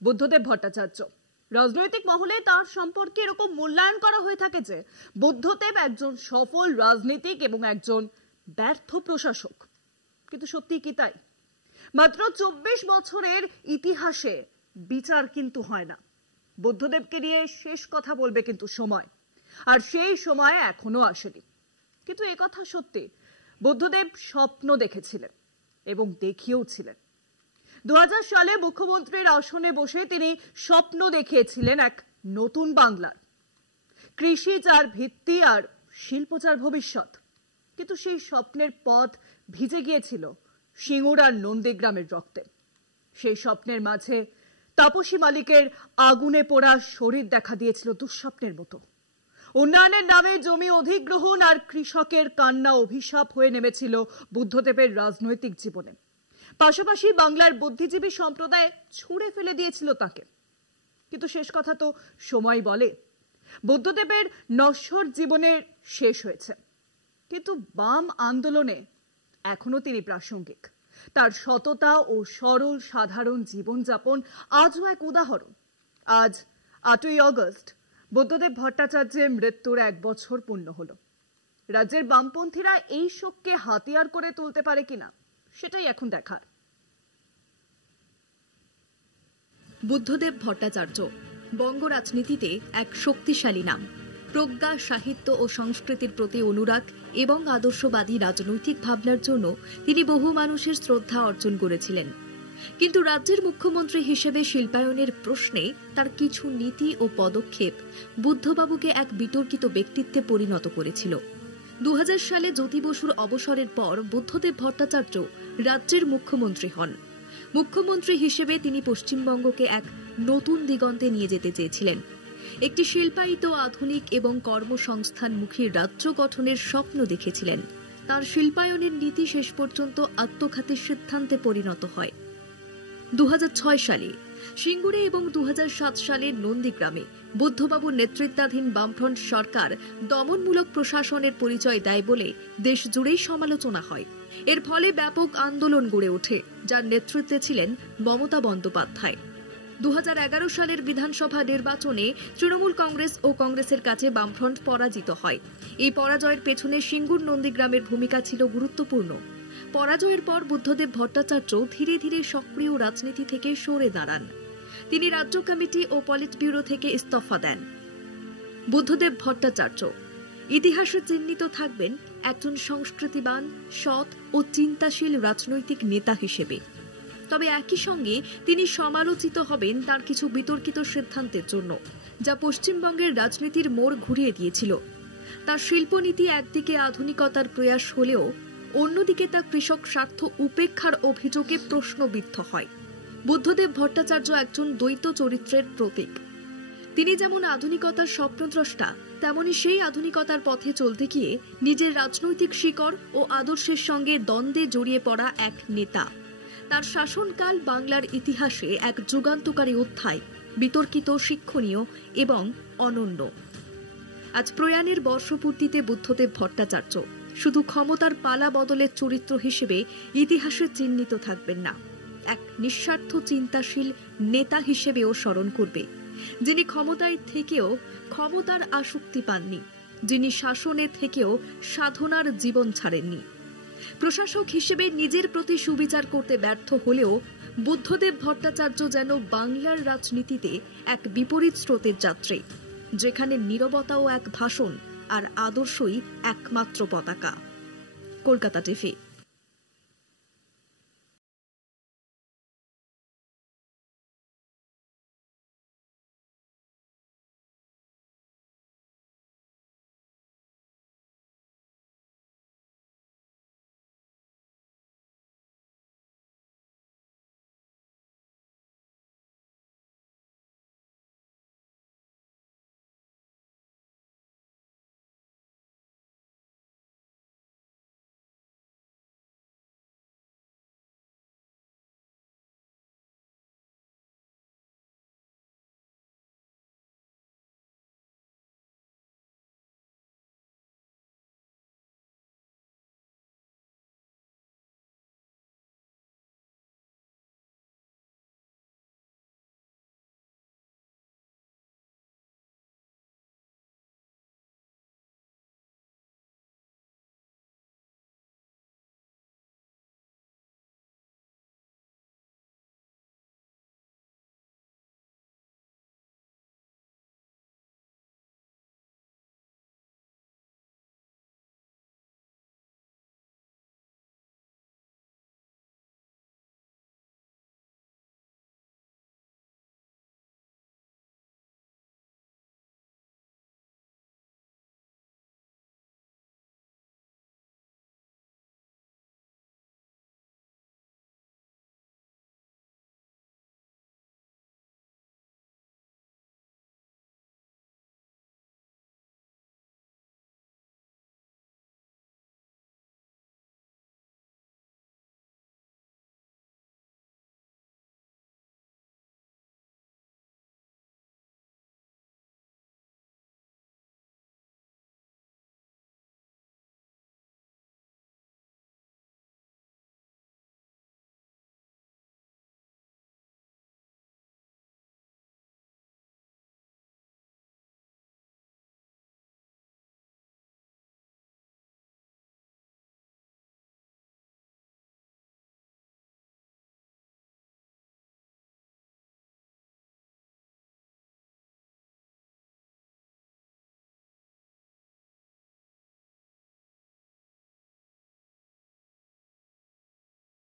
বুদ্ধদেব ভট্টাচার্য। রাজনৈতিক মহলে তার সম্পর্কে এরকম মূল্যায়ন করা হয়ে থাকে যে বুদ্ধদেব একজন সফল রাজনীতিক এবং একজন ব্যর্থ প্রশাসক। কিন্তু সত্যি কি তাই? মাত্র 24 বছরের ইতিহাসে বিচার কিন্তু হয় না। বুদ্ধদেবকে নিয়ে শেষ কথা বলবে কিন্তু সময়, আর সেই সময় এখনো আসেনি। কিন্তু একথা সত্যি, বুদ্ধদেব স্বপ্ন দেখেছিলেন এবং দেখিয়েও ছিলেন। 2000 সালে মুখ্যমন্ত্রীর আসনে বসে তিনি স্বপ্ন দেখিয়েছিলেন এক নতুন বাংলার, কৃষি যার ভিত্তি আর শিল্প যার ভবিষ্যৎ। কিন্তু সেই স্বপ্নের পথ ভিজে গিয়েছিল সিঙ্গুর আর নন্দীগ্রামের রক্তে। সেই স্বপ্নের মাঝে তাপসী মালিকের আগুনে পোড়া শরীর দেখা দিয়েছিল দুঃস্বপ্নের মতো। উন্নয়নের নামে জমি অধিগ্রহণ আর কৃষকের কান্না অভিশাপ হয়ে নেমেছিল বুদ্ধদেবের রাজনৈতিক জীবনে। পাশাপাশি বাংলার বুদ্ধিজীবী সম্প্রদায় ছুঁড়ে ফেলে দিয়েছিল তাকে। কিন্তু শেষ কথা তো সময় বলে। বুদ্ধদেবের নশ্বর জীবনের শেষ হয়েছে, কিন্তু বাম আন্দোলনে এখনো তিনি প্রাসঙ্গিক। তার সততা ও সরল সাধারণ জীবনযাপন আজও এক উদাহরণ। আজ 8ই অগস্ট বুদ্ধদেব ভট্টাচার্যের মৃত্যুর 1 বছর পূর্ণ হলো। রাজ্যের বামপন্থীরা এই শোককে হাতিয়ার করে তুলতে পারে কিনা, সেটাই এখন দেখার। বুদ্ধদেব ভট্টাচার্য বঙ্গ রাজনীতিতে এক শক্তিশালী নাম। প্রজ্ঞা, সাহিত্য ও সংস্কৃতির প্রতি অনুরাগ এবং আদর্শবাদী রাজনৈতিক ভাবনার জন্য তিনি বহু মানুষের শ্রদ্ধা অর্জন করেছিলেন। কিন্তু রাজ্যের মুখ্যমন্ত্রী হিসেবে শিল্পায়নের প্রশ্নে তার কিছু নীতি ও পদক্ষেপ বুদ্ধবাবুকে এক বিতর্কিত ব্যক্তিত্বে পরিণত করেছিল। 2000 সালে জ্যোতি বসুর অবসরের পর বুদ্ধদেব ভট্টাচার্য রাজ্যের মুখ্যমন্ত্রী হন। মুখ্যমন্ত্রী হিসেবে তিনি পশ্চিমবঙ্গকে এক নতুন দিগন্তে নিয়ে যেতে চেয়েছিলেন। একটি শিল্পায়িত, আধুনিক এবং কর্মসংস্থানমুখী রাজ্য গঠনের স্বপ্ন দেখেছিলেন। তার শিল্পায়নের নীতি শেষ পর্যন্ত আত্মঘাতী সিদ্ধান্তে পরিণত হয়। 2006 সালে সিঙ্গুরে এবং 2007 সালের নন্দীগ্রামে বুদ্ধবাবুর নেতৃত্বাধীন বামফ্রন্ট সরকার দমনমূলক প্রশাসনের পরিচয় দেয় বলে দেশ জুড়েই সমালোচনা হয়। এর ফলে ব্যাপক আন্দোলন গড়ে ওঠে, যার নেতৃত্বে ছিলেন মমতা বন্দ্যোপাধ্যায়। 2011 সালের বিধানসভা নির্বাচনে তৃণমূল কংগ্রেস ও কংগ্রেসের কাছে বামফ্রন্ট পরাজিত হয়। এই পরাজয়ের পেছনে সিঙ্গুর নন্দীগ্রামের ভূমিকা ছিল গুরুত্বপূর্ণ। পরাজয়ের পর বুদ্ধদেব ভট্টাচার্য ধীরে ধীরে সক্রিয় রাজনীতি থেকে সরে দাঁড়ান। তিনি রাজ্য কমিটি ও পলিট ব্যুরো থেকে ইস্তফা দেন। বুদ্ধদেব ভট্টাচার্য ইতিহাসে চিহ্নিত থাকবেন একজন সংস্কৃতিবান, সৎ ও চিন্তাশীল রাজনৈতিক নেতা হিসেবে। তবে একই সঙ্গে তিনি সমালোচিত হবেন তার কিছু বিতর্কিত সিদ্ধান্তের জন্য, যা পশ্চিমবঙ্গের রাজনীতির মোড় ঘুরিয়ে দিয়েছিল। তার শিল্পনীতি একদিকে আধুনিকতার প্রয়াস হলেও অন্যদিকে তা কৃষক স্বার্থ উপেক্ষার অভিযোগে প্রশ্নবিদ্ধ হয়। বুদ্ধদেব ভট্টাচার্য একজন দ্বৈত চরিত্রের প্রতীক। তিনি যেমন আধুনিকতার স্বপ্নদ্রষ্টা, তেমনি সেই আধুনিকতার পথে চলতে গিয়ে নিজের রাজনৈতিক শিকড় ও আদর্শের সঙ্গে দ্বন্দ্বে জড়িয়ে পড়া এক নেতা। তার শাসনকাল বাংলার ইতিহাসে এক যুগান্তকারী অধ্যায়, বিতর্কিত, শিক্ষণীয় এবং অনন্য। আজ প্রয়াণের বর্ষপূর্তিতে বুদ্ধদেব ভট্টাচার্য শুধু ক্ষমতার পালা বদলের চরিত্র হিসেবে ইতিহাসে চিহ্নিত থাকবেন না, এক নিঃস্বার্থ চিন্তাশীল নেতা হিসেবেও স্মরণ করবে, যিনি ক্ষমতায় থেকেও ক্ষমতার আসক্তি পাননি, যিনি শাসনে থেকেও সাধনার জীবন ছাড়েননি। প্রশাসক হিসেবে নিজের প্রতি সুবিচার করতে ব্যর্থ হলেও বুদ্ধদেব ভট্টাচার্য যেন বাংলার রাজনীতিতে এক বিপরীত স্রোতের যাত্রী, যেখানে নীরবতাও এক ভাষণ আর আদর্শই একমাত্র পতাকা। কলকাতা টিভি।